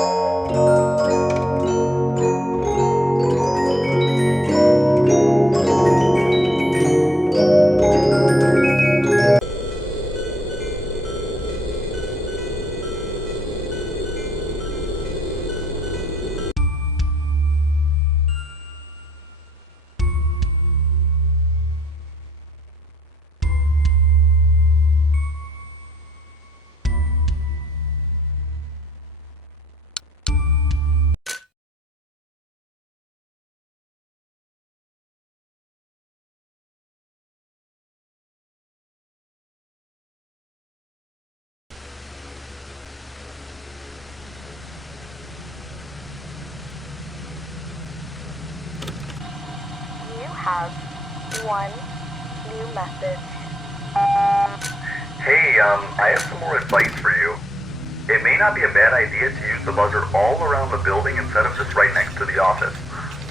You have one new message. Hey, um, I have some more advice for you. It may not be a bad idea to use the buzzer all around the building instead of just right next to the office.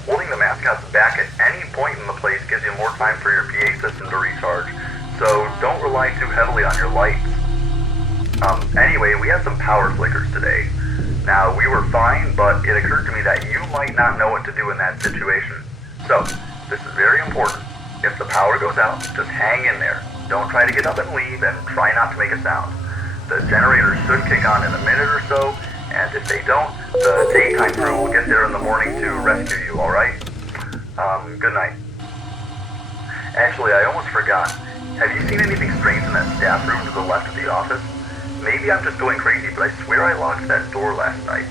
Holding the mascots back at any point in the place gives you more time for your PA system to recharge, so don't rely too heavily on your lights. Um, anyway, we had some power flickers today. Now, we were fine, but it occurred to me that you might not know what to do in that situation. So, this is very important. If the power goes out, just hang in there. Don't try to get up and leave, and try not to make a sound. The generator should kick on in a minute or so, and if they don't, the daytime crew will get there in the morning to rescue you, alright? Um, good night. Actually, I almost forgot. Have you seen anything strange in that staff room to the left of the office? Maybe I'm just going crazy, but I swear I locked that door last night.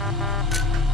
Thank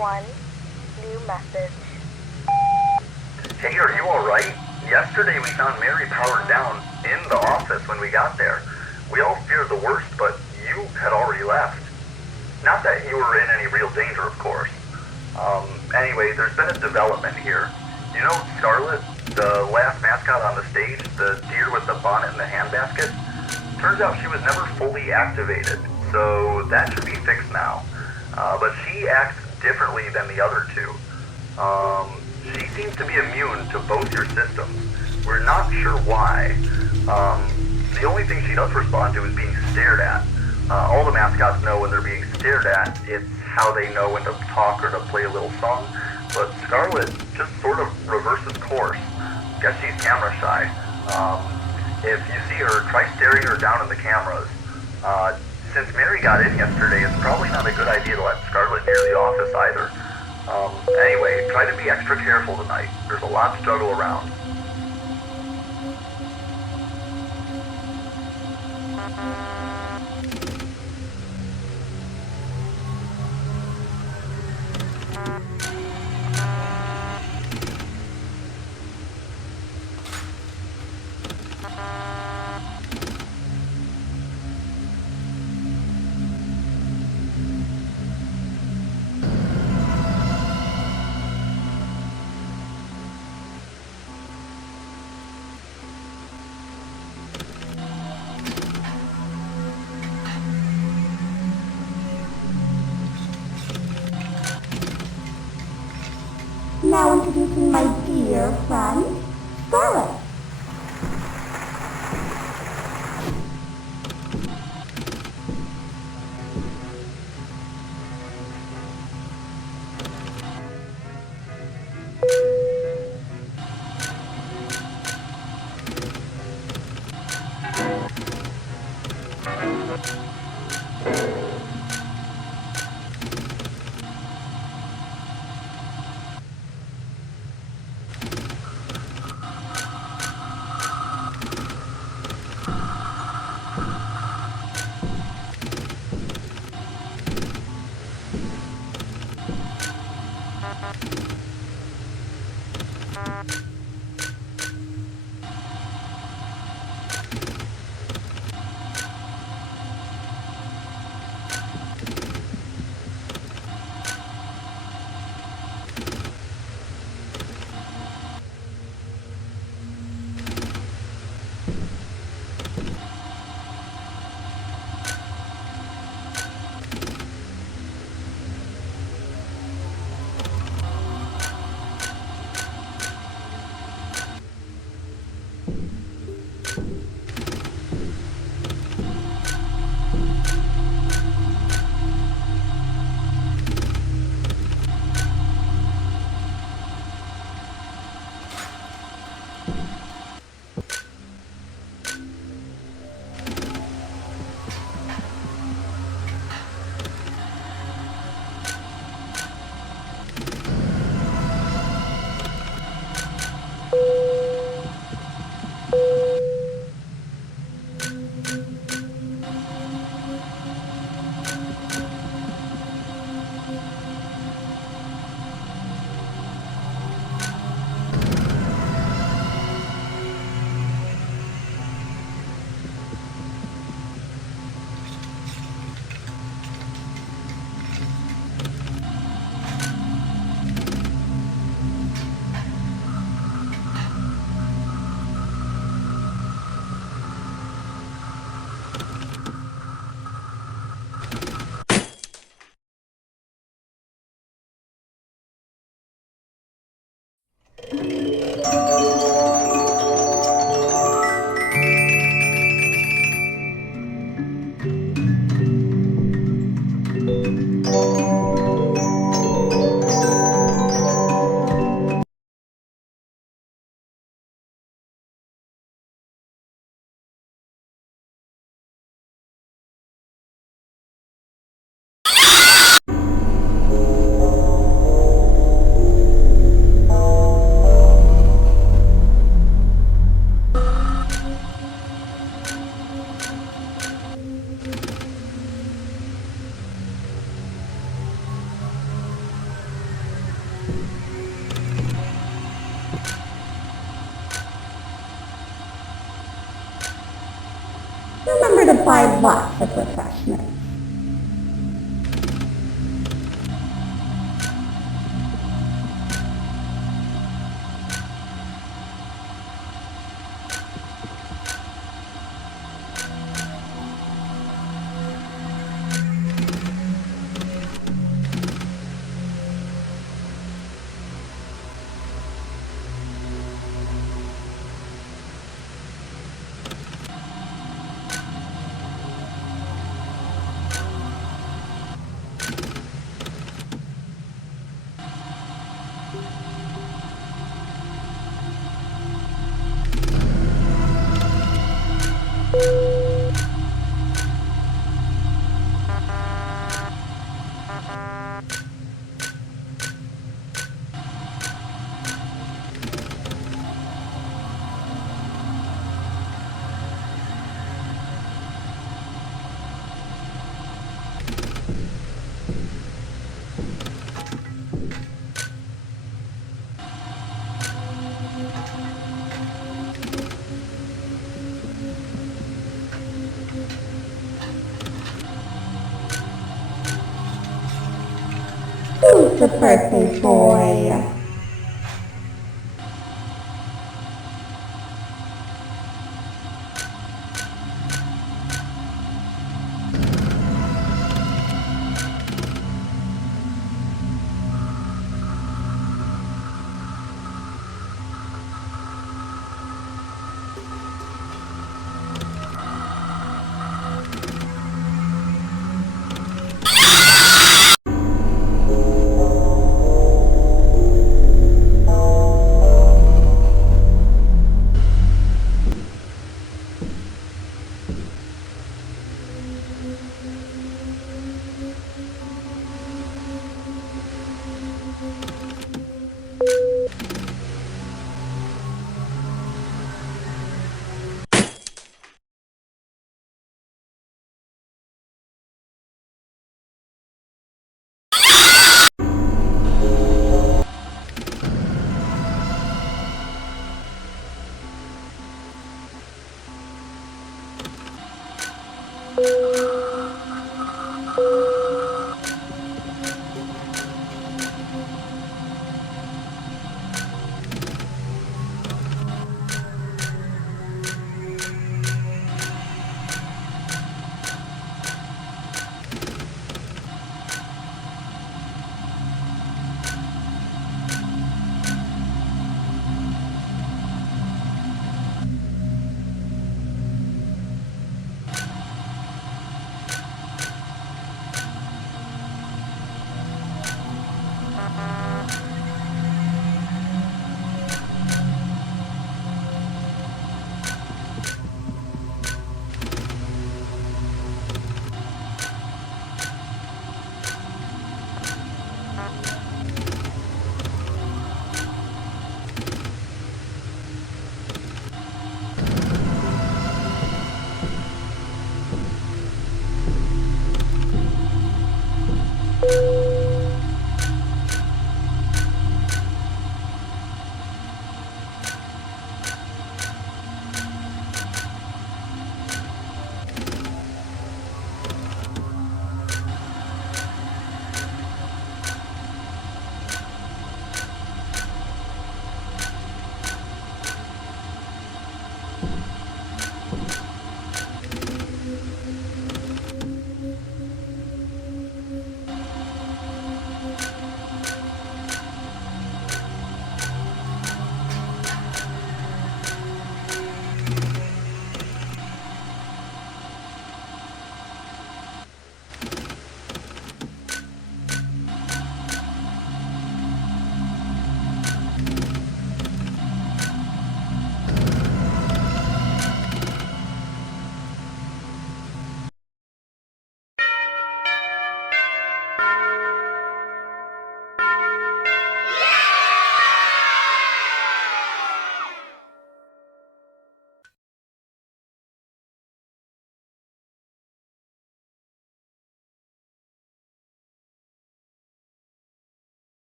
one new message. Hey, are you alright? Yesterday we found Mary powered down in the office when we got there. We all feared the worst, but you had already left. Not that you were in any real danger, of course. Um, anyway, there's been a development here. You know Scarlet, the last mascot on the stage, the deer with the bonnet and the handbasket? Turns out she was never fully activated, so that should be fixed now. Uh, but she acts differently than the other two. Um, she seems to be immune to both your systems. We're not sure why. Um, the only thing she does respond to is being stared at. Uh, all the mascots know when they're being stared at. It's how they know when to talk or to play a little song. But Scarlet just sort of reverses course. Guess she's camera shy. Um, if you see her, try staring her down in the cameras. Uh, since Mary got in yesterday, it's probably not a good idea to let Scarlet near the office either. Um, anyway, try to be extra careful tonight. There's a lot to juggle around. Now introducing my dear friend, Wow. purple boy.